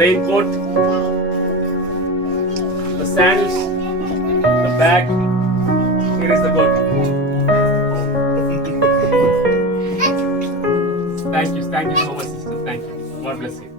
raincoat, the sandals, the bag. Here is the goat. Thank you so much, sister. Thank you. God bless you.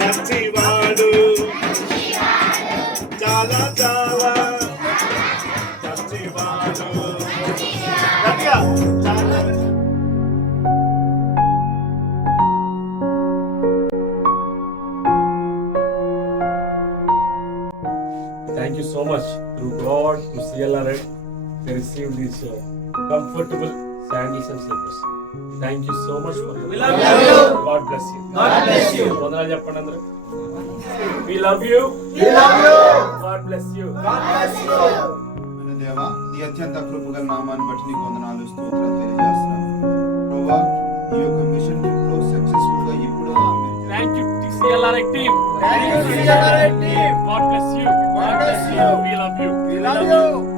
మంచివాడు చాలా చాలా మంచివాడు గట్టిగా చాలా Thank you so much to God, to CLRN. They received these comfortable sandals and slippers. Thank you so much for your. We love you. God bless you. God bless you. వందనాలు చెప్పండి అందరూ. We love you. We love you. God bless you. God bless you. మన దేవా నీ అత్యంత కృపగల నామాన్ని బట్టి నీకు వందనాలు స్తోత్రాలు తెలియజేస్తున్నాం ప్రభువా ఈ యొక్క మిషన్ ట్రిప్ లో సక్సెస్ఫుల్ గా ఇప్పుడు Thank you, CLRN team. Thank you, CLRN team. God bless you. God bless you. We love you. We love you.